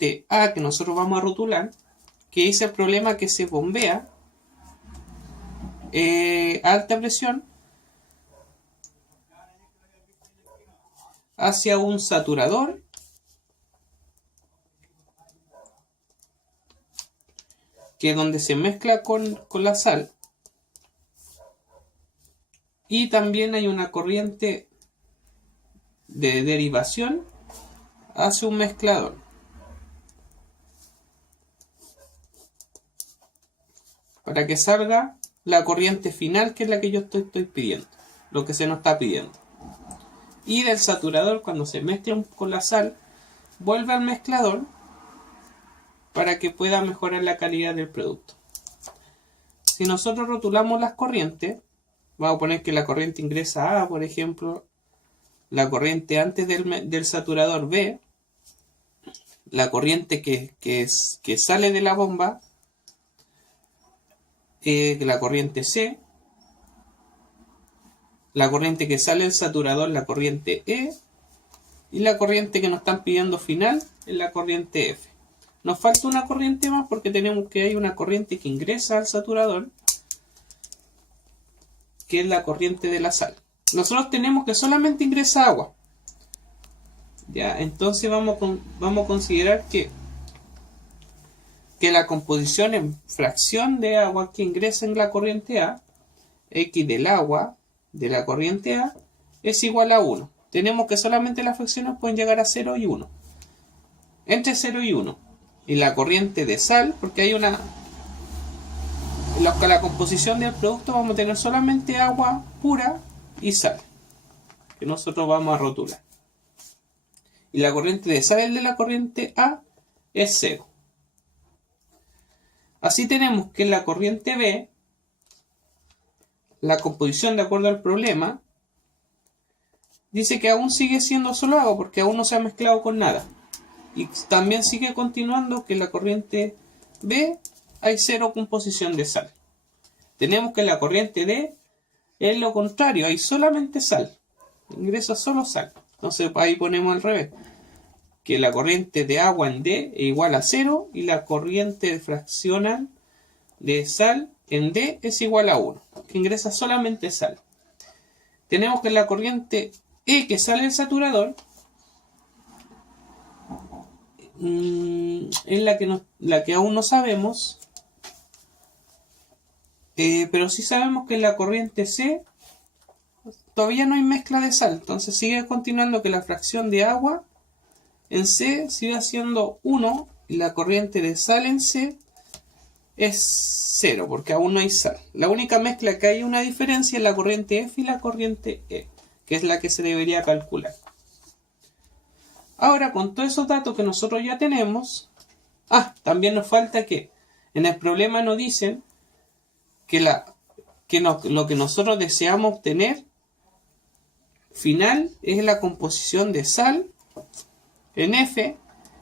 corriente A que nosotros vamos a rotular, que es el problema que se bombea a alta presión hacia un saturador que es donde se mezcla con la sal, y también hay una corriente de derivación hacia un mezclador. Para que salga la corriente final, que es la que yo estoy pidiendo, lo que se nos está pidiendo. Y del saturador, cuando se mezcla con la sal, vuelve al mezclador para que pueda mejorar la calidad del producto. Si nosotros rotulamos las corrientes, vamos a poner que la corriente ingresa A, por ejemplo, la corriente antes del saturador B, la corriente que sale de la bomba, la corriente C, la corriente que sale del saturador, la corriente E, y la corriente que nos están pidiendo final es la corriente F. Nos falta una corriente más porque tenemos que hay una corriente que ingresa al saturador, que es la corriente de la sal. Nosotros tenemos que solamente ingresa agua. Ya, entonces vamos a considerar que la composición en fracción de agua que ingresa en la corriente A, X del agua de la corriente A, es igual a 1. Tenemos que solamente las fracciones pueden llegar a 0 y 1. Entre 0 y 1. Y la corriente de sal, porque hay una... En la composición del producto vamos a tener solamente agua pura y sal, que nosotros vamos a rotular. Y la corriente de sal de la corriente A es 0. Así tenemos que en la corriente B, la composición de acuerdo al problema, dice que aún sigue siendo solo agua porque aún no se ha mezclado con nada. Y también sigue continuando que en la corriente B hay 0 composición de sal. Tenemos que en la corriente D es lo contrario, hay solamente sal. Ingresa solo sal. Entonces ahí ponemos al revés. Que la corriente de agua en D es igual a 0 y la corriente fraccional de sal en D es igual a 1. Que ingresa solamente sal. Tenemos que la corriente E que sale del saturador es la que aún no sabemos, pero sí sabemos que en la corriente C todavía no hay mezcla de sal, entonces sigue continuando que la fracción de agua en C sigue siendo 1 y la corriente de sal en C es 0 porque aún no hay sal. La única mezcla que hay una diferencia es la corriente F y la corriente E, que es la que se debería calcular. Ahora, con todos esos datos que nosotros ya tenemos, también nos falta que en el problema nos dicen que lo que nosotros deseamos obtener final es la composición de sal en F,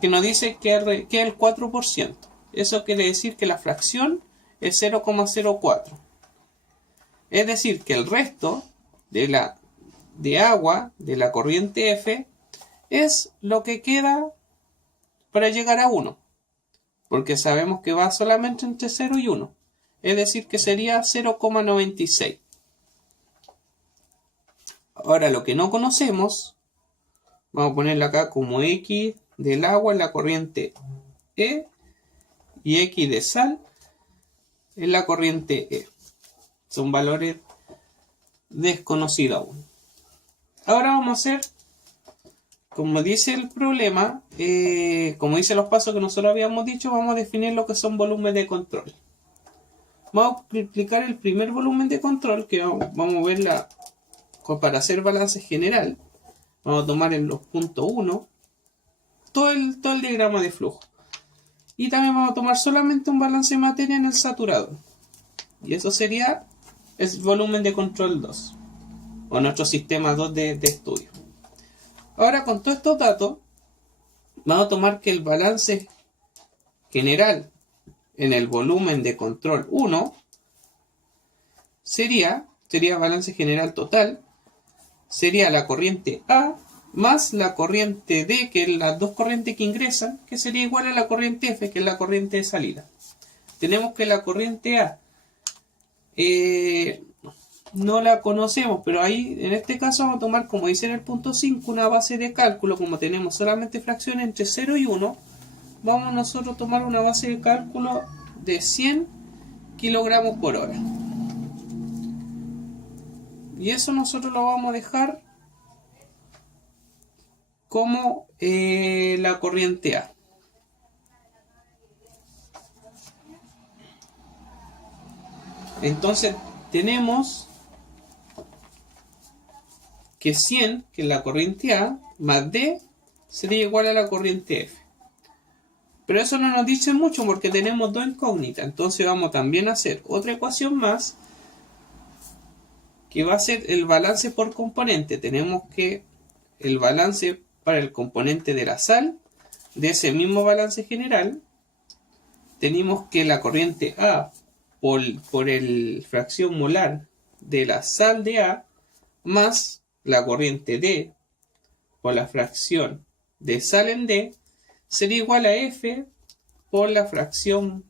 que nos dice que es el 4%. Eso quiere decir que la fracción es 0,04. Es decir, que el resto de agua de la corriente F es lo que queda para llegar a 1. Porque sabemos que va solamente entre 0 y 1. Es decir, que sería 0,96. Ahora, lo que no conocemos, vamos a ponerlo acá como X del agua en la corriente E y X de sal en la corriente E. Son valores desconocidos aún. Ahora vamos a hacer, como dice el problema, como dice los pasos que nosotros habíamos dicho, vamos a definir lo que son volúmenes de control. Vamos a explicar el primer volumen de control, que vamos a ver para hacer balance general. Vamos a tomar en los puntos 1 todo el diagrama de flujo. Y también vamos a tomar solamente un balance de materia en el saturador. Y eso sería el volumen de control 2. O nuestro sistema 2 de estudio. Ahora, con todos estos datos, vamos a tomar que el balance general en el volumen de control 1 sería balance general total, sería la corriente A más la corriente D, que es las dos corrientes que ingresan, que sería igual a la corriente F, que es la corriente de salida. Tenemos que la corriente A no la conocemos, pero ahí en este caso vamos a tomar, como dice en el punto 5, una base de cálculo. Como tenemos solamente fracciones entre 0 y 1, vamos nosotros a tomar una base de cálculo de 100 kilogramos por hora. Y eso nosotros lo vamos a dejar como la corriente A. Entonces tenemos que 100, que es la corriente A, más D sería igual a la corriente F. Pero eso no nos dice mucho porque tenemos dos incógnitas. Entonces vamos también a hacer otra ecuación más, que va a ser el balance por componente. Tenemos que el balance para el componente de la sal, de ese mismo balance general, tenemos que la corriente A por el fracción molar de la sal de A, más la corriente D por la fracción de sal en D, sería igual a F por la fracción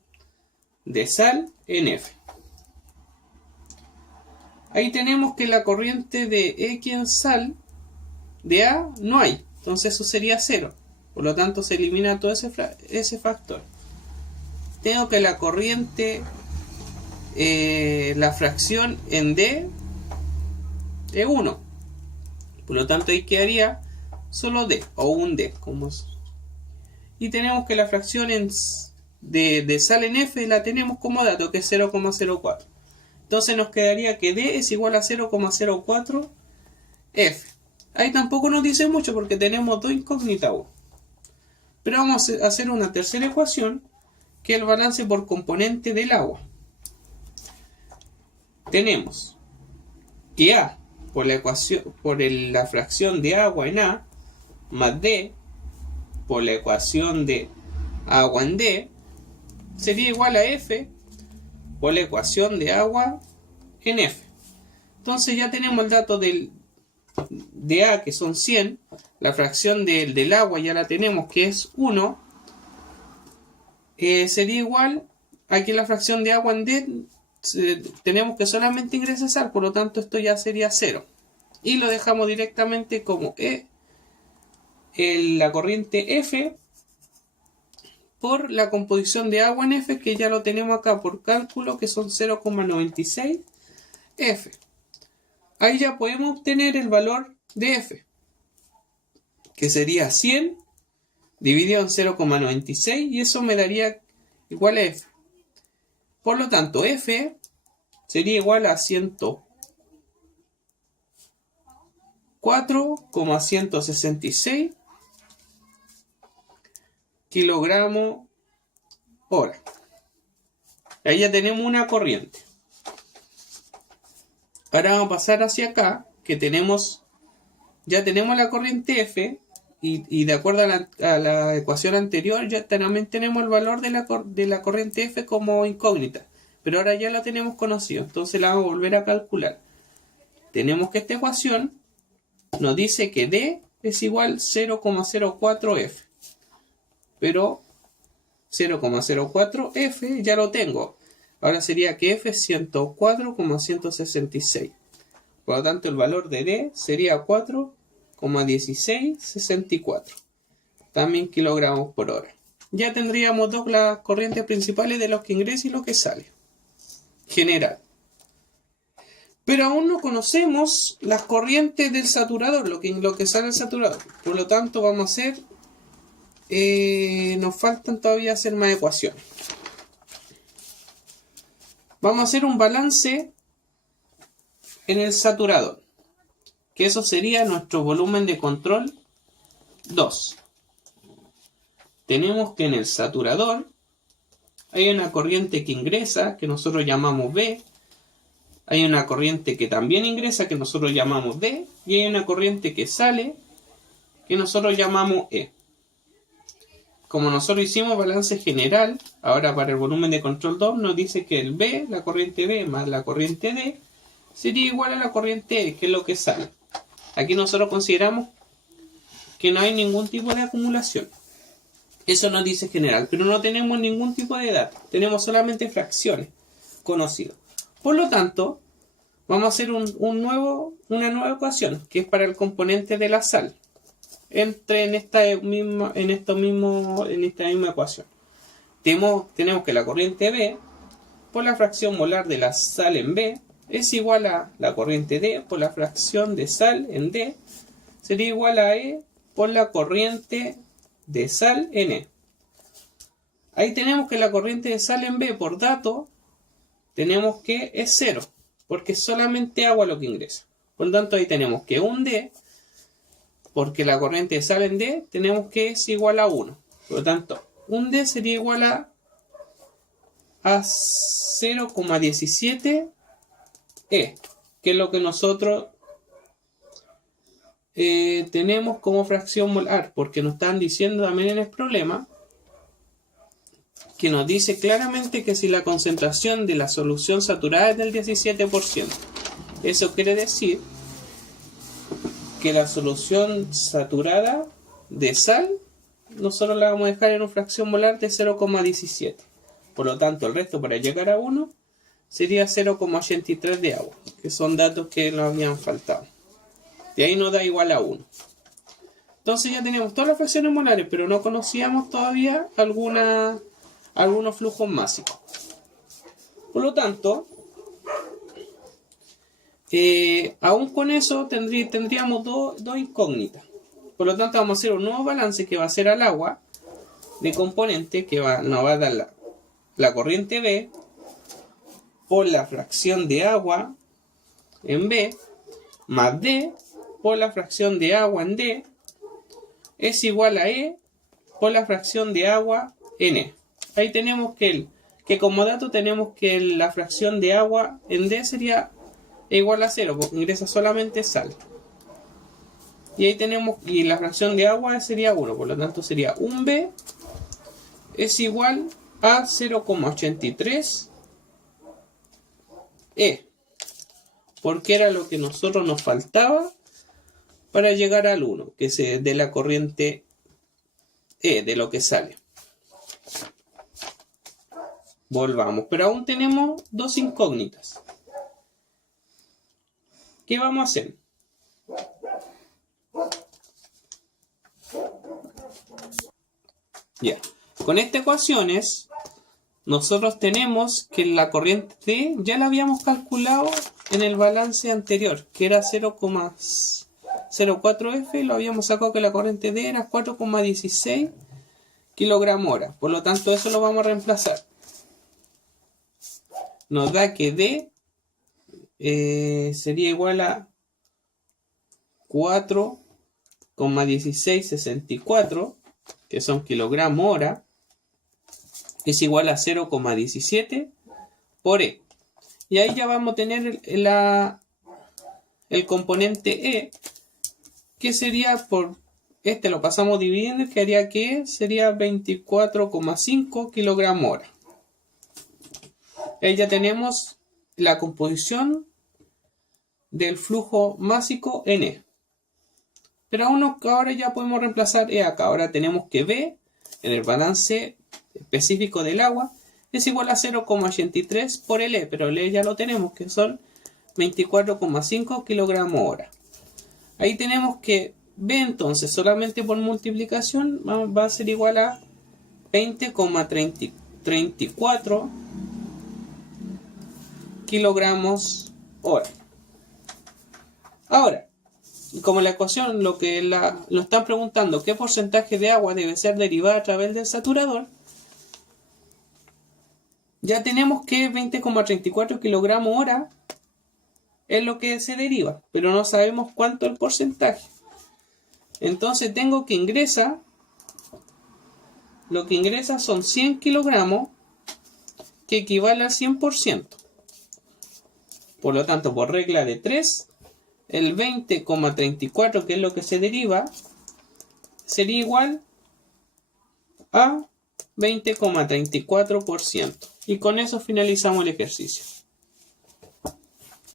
de sal en F. Ahí tenemos que la corriente de X en sal de A no hay, entonces eso sería 0. Por lo tanto se elimina todo ese factor. Tengo que la corriente, la fracción en D es 1. Por lo tanto ahí quedaría solo D o un D. Y tenemos que la fracción de sal en F la tenemos como dato, que es 0,04. Entonces nos quedaría que D es igual a 0,04 F. Ahí tampoco nos dice mucho porque tenemos dos incógnitas. Pero vamos a hacer una tercera ecuación, que es el balance por componente del agua. Tenemos que A por la fracción de agua en A, más D por la ecuación de agua en D, sería igual a F por la ecuación de agua en F. Entonces ya tenemos el dato de A, que son 100, la fracción del agua ya la tenemos, que es 1, sería igual a que la fracción de agua en D tenemos que solamente ingresa sal, por lo tanto esto ya sería 0. Y lo dejamos directamente como la corriente F por la composición de agua en F, que ya lo tenemos acá por cálculo, que son 0,96 F. Ahí ya podemos obtener el valor de F, que sería 100 dividido en 0,96, y eso me daría igual a F. Por lo tanto, F sería igual a 104,166 kilogramos hora. Ahí ya tenemos una corriente. Ahora vamos a pasar hacia acá, que ya tenemos la corriente F, y de acuerdo a la ecuación anterior, ya también tenemos el valor de la corriente F como incógnita. Pero ahora ya la tenemos conocido, entonces la vamos a volver a calcular. Tenemos que esta ecuación nos dice que D es igual a 0,04 F. Pero 0,04 F ya lo tengo. Ahora sería que F es 104,166. Por lo tanto, el valor de D sería 4,1664. También kilogramos por hora. Ya tendríamos las corrientes principales de los que ingresa y lo que sale. General. Pero aún no conocemos las corrientes del saturador, lo que sale del saturador. Por lo tanto, vamos a hacer... nos faltan todavía hacer más ecuaciones. Vamos a hacer un balance en el saturador, que eso sería nuestro volumen de control 2. Tenemos que en el saturador hay una corriente que ingresa, que nosotros llamamos B, hay una corriente que también ingresa, que nosotros llamamos D, y hay una corriente que sale, que nosotros llamamos E. Como nosotros hicimos balance general, ahora para el volumen de control 2 nos dice que el B, la corriente B más la corriente D, sería igual a la corriente E, que es lo que sale. Aquí nosotros consideramos que no hay ningún tipo de acumulación. Eso nos dice general, pero no tenemos ningún tipo de datos. Tenemos solamente fracciones conocidas. Por lo tanto, vamos a hacer una nueva ecuación, que es para el componente de la sal. Entre en esta misma ecuación. Tenemos que la corriente B por la fracción molar de la sal en B es igual a la corriente D por la fracción de sal en D sería igual a E por la corriente de sal en E. Ahí tenemos que la corriente de sal en B por dato tenemos que es 0 porque es solamente agua lo que ingresa. Por lo tanto ahí tenemos que un D porque la corriente de sal en D tenemos que es igual a 1. Por lo tanto un D sería igual a 0,17 E, que es lo que nosotros tenemos como fracción molar, porque nos están diciendo también en el problema que nos dice claramente que si la concentración de la solución saturada es del 17%, eso quiere decir que la solución saturada de sal nosotros la vamos a dejar en una fracción molar de 0,17. Por lo tanto, el resto para llegar a 1 sería 0,83 de agua, que son datos que nos habían faltado. De ahí nos da igual a 1. Entonces ya teníamos todas las fracciones molares, pero no conocíamos todavía algunos flujos másicos. Por lo tanto, aún con eso tendríamos dos incógnitas. Por lo tanto, vamos a hacer un nuevo balance que va a ser al agua de componente que nos va a dar la corriente B por la fracción de agua en B más D por la fracción de agua en D es igual a E por la fracción de agua en E. Ahí tenemos que como dato tenemos que la fracción de agua en D sería igual a 0 porque ingresa solamente sal. Y ahí tenemos, y la fracción de agua sería 1, por lo tanto sería un B es igual a 0,83 E, porque era lo que nosotros nos faltaba para llegar al 1, que es de la corriente E, de lo que sale. Volvamos, pero aún tenemos dos incógnitas. ¿Qué vamos a hacer? Ya, con estas ecuaciones nosotros tenemos que la corriente D ya la habíamos calculado en el balance anterior, que era 0,04 F, lo habíamos sacado que la corriente D era 4,16 kilogramos hora. Por lo tanto, eso lo vamos a reemplazar. Nos da que D sería igual a 4,1664, que son kilogramos hora, es igual a 0,17 por E. Y ahí ya vamos a tener el componente E, que sería por este lo pasamos dividiendo, que haría que sería 24,5 kilogramos hora. Ahí ya tenemos la composición del flujo másico en E. Pero ahora ya podemos reemplazar E acá. Ahora tenemos que B en el balance específico del agua es igual a 0,83 por el E, pero el E ya lo tenemos, que son 24,5 kilogramos hora. Ahí tenemos que B entonces solamente por multiplicación va a ser igual a 20,34 kilogramos hora. Ahora, como la ecuación nos están preguntando qué porcentaje de agua debe ser derivada a través del saturador, ya tenemos que 20,34 kilogramos hora es lo que se deriva, pero no sabemos cuánto es el porcentaje. Entonces tengo que lo que ingresa son 100 kilogramos, que equivale al 100%. Por lo tanto, por regla de 3, el 20,34, que es lo que se deriva, sería igual a 20,34%. Y con eso finalizamos el ejercicio.